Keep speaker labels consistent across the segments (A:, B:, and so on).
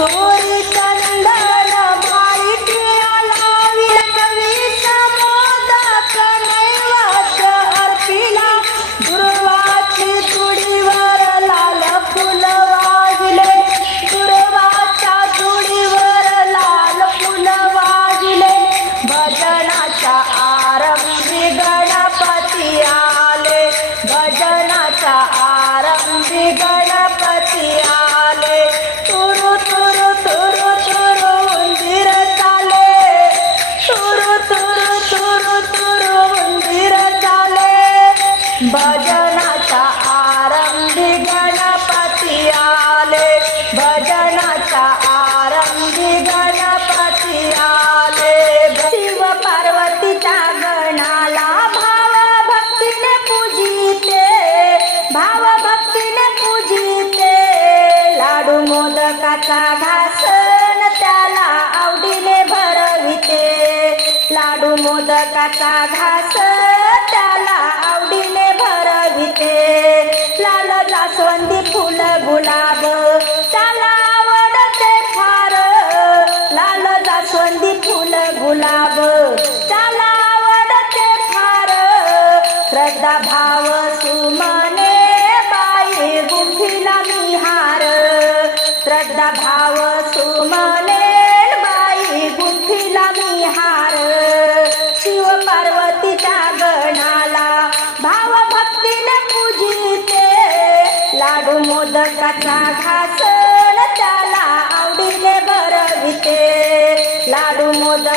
A: তোর तथा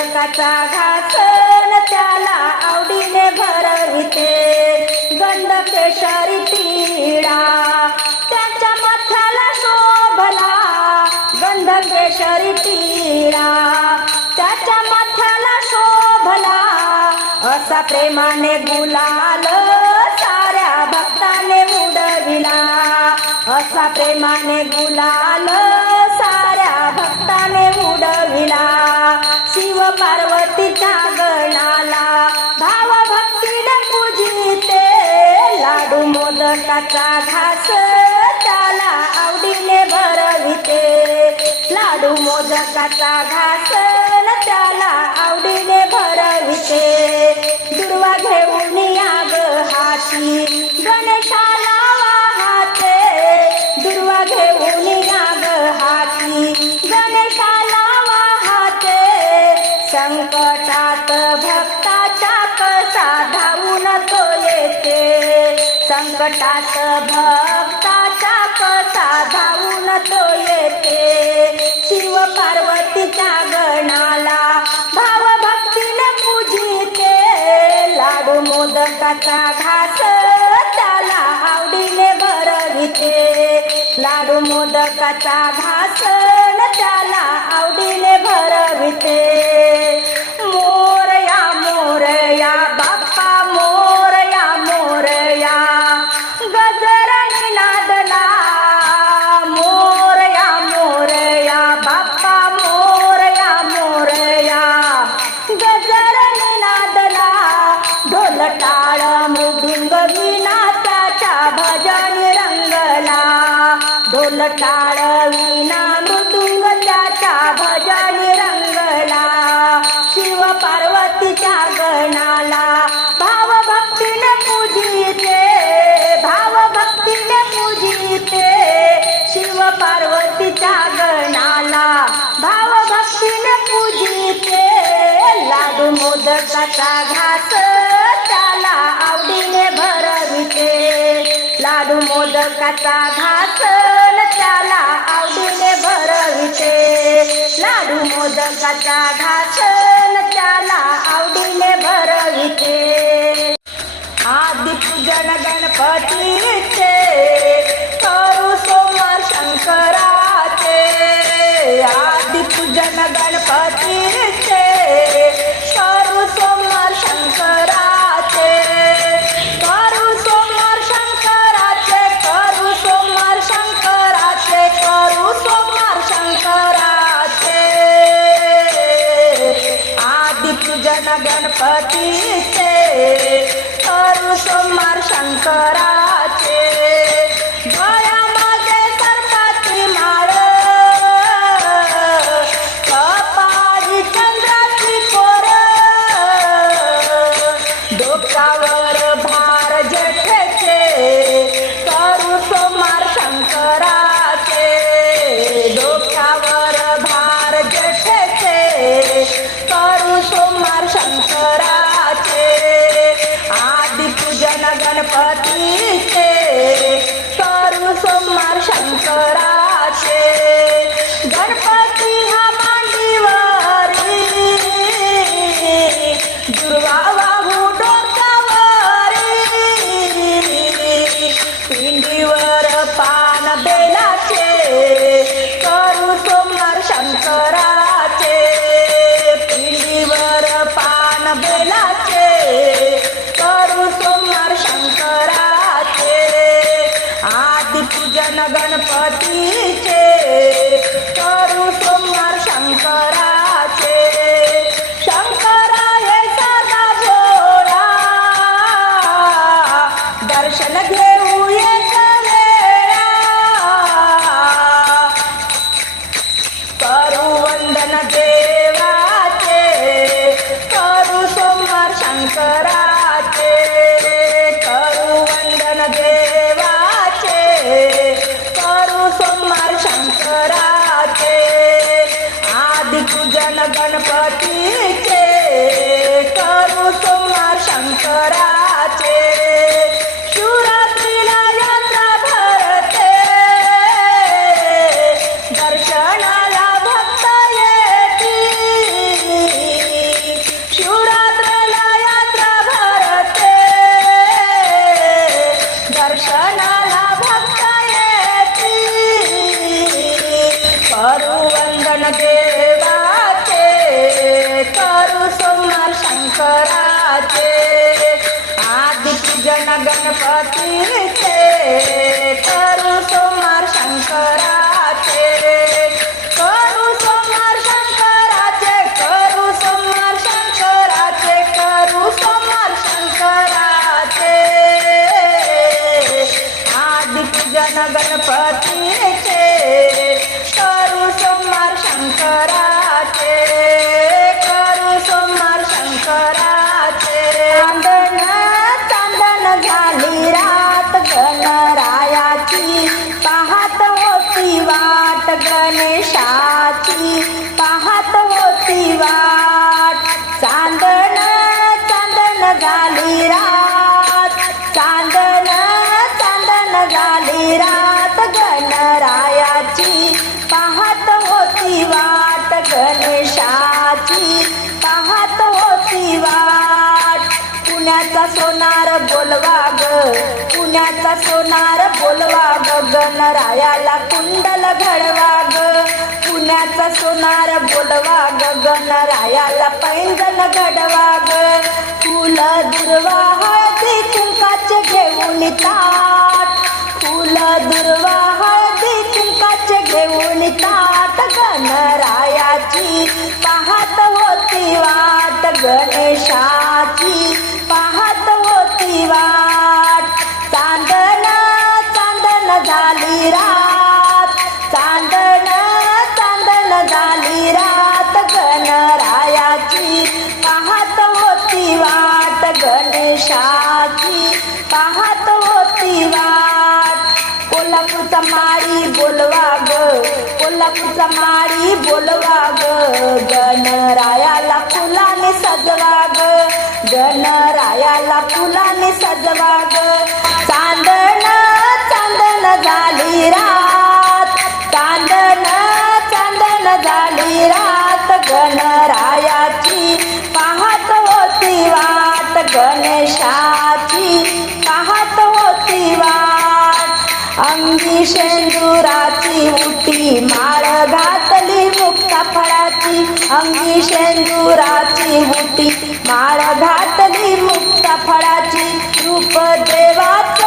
A: रंगाचा घासन त्याला आवडीने भरविते. गंध पेशारी तिळा त्याच्या मथ्याला शोभला. गंध पेशारी तिळा त्याच्या माथ्याला शोभला. असा प्रेमाने गुलाल साऱ्या भक्ताने उडविला. असा प्रेमाने गुलाल साऱ्या भक्ताने उडविला. पार्वतीच्या गणाला भाव भक्तीने पूजिते. लाडू मोदकाचा घास त्याला आवडीने भरविते. लाडू मोदकाचा घास त्याला आवडीने भरविते. दुर्वा घेऊन या हाती गणेशा भक्ताच्या कसा धावून तो येते? संकटात भक्ताच्या कसा धावून तो येते? शिव पार्वतीच्या गणाला भाव भक्तीने पूजिते. लाडू मोदकाचा घास त्याला आवडीने भरविते. लाडू मोदकाचा घास त्याला आवडीने भरविते. टाळविना मृदुंग त्याचा भजन रंगला शिव पार्वतीच्या गणाला. भाव भक्तीने पूजिते भाव भक्तीने पूजिते शिव पार्वतीच्या गणाला. भाव भक्तीने पूजिते लाडू मोदकाचा घास मोदकाचा घासन त्याला आवडीने भरविते लाडू मोदकाचा घासन त्याला आवडीने भरविते आदि पूजन गणपतीचे शंकराचे डोळ्यामध्ये सर्पाची माळ. कपाळी चंद्राची कोर. डोकावर गणेशाची पाहत होती वाट. पुण्याचा सोनार बोलवा ग पुण्याचा सोनार बोलवा ग गणरायाला कुंडल घडवा ग. पुण्याचा सोनार बोलवा ग गणरायाला पैंजल घडवा ग. फुल दुर्वा हळदी तुमकाच घेऊन ताट. फुल दुर्वा वाट गणेशाची पाहत रायाला फुलाने सजवा ग चांदण चांदण झाली रात. चांदण चांदण झाली रात. गणरायाची पाहत होती वाट. गणेशाची पाहत होती वाट. अंगी शेंदुराची उटी माळ घातली मुक्ता फळाची. अंगी शेंदुराची मुठी माळ घातली मुक्त फळाची रूप देवाच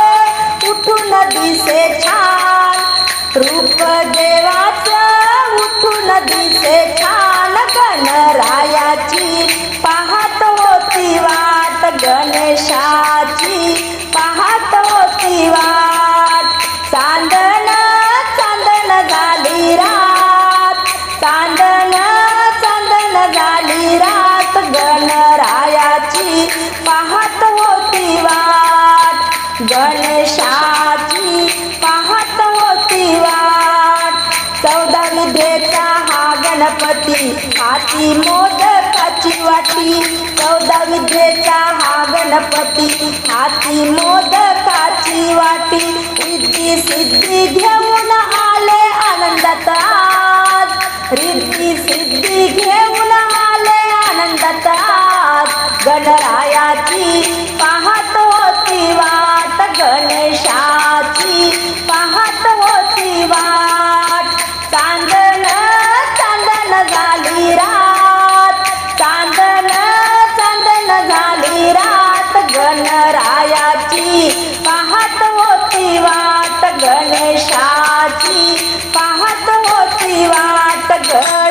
A: उठून दिसे छान. रूप देवाच उठून दिसे छान गणराया गणपती हाती मोदकाची वाटी चौदा विद्येचा हा गणपती. हाती मोदकाची वाटी रिद्धी सिद्धी घेऊन आले आनंदात आज. रिद्धी सिद्धी घेऊन आले आनंदात आज. गणरायाची पाहत होती वाट गणेशाची. पाहत पाहत होती वाट ग.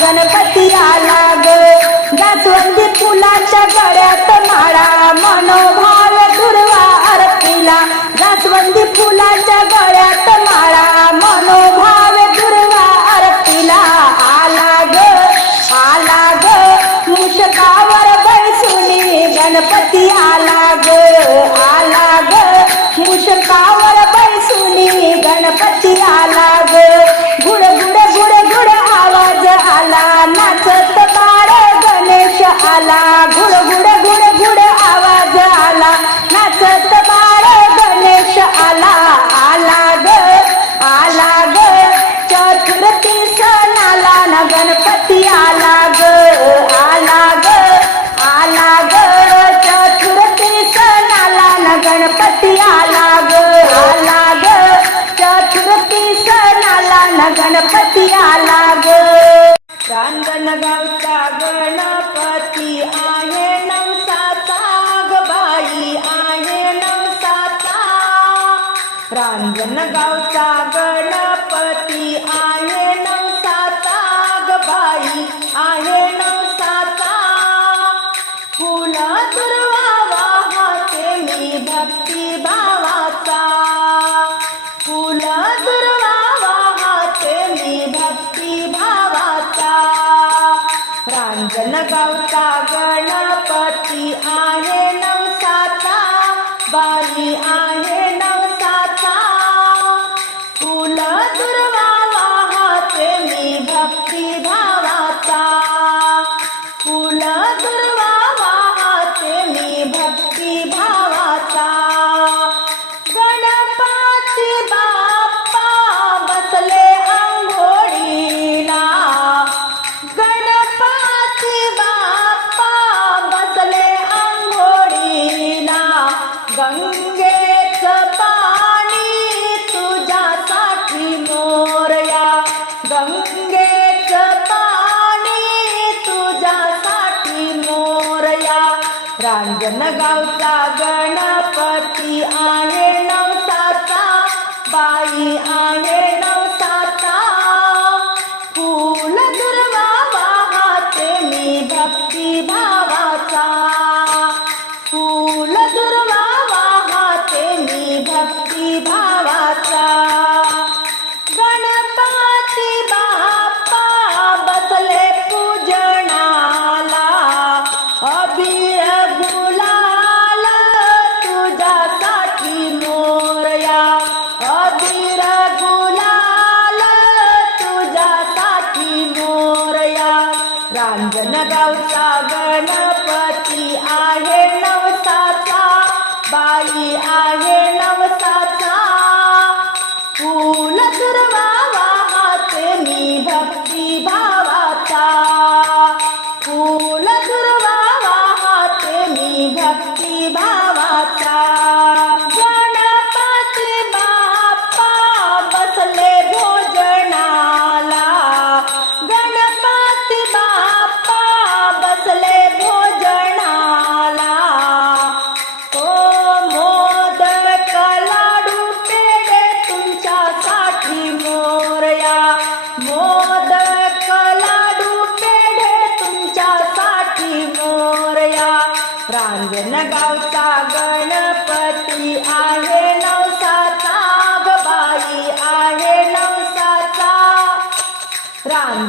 A: ಗಣಪತಿ गणगावचा गणपती. आहे नवसाचा गबाई आहे नवसाचा रांजणगावचा गण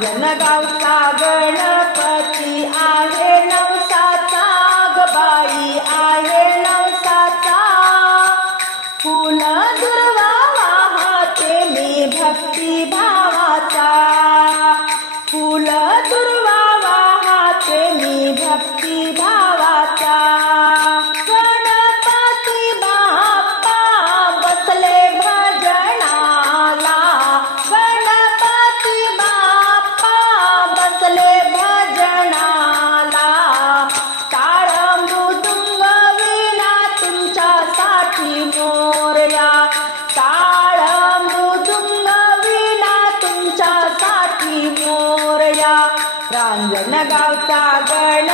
A: जनगाव सागण पांजण गावचा गण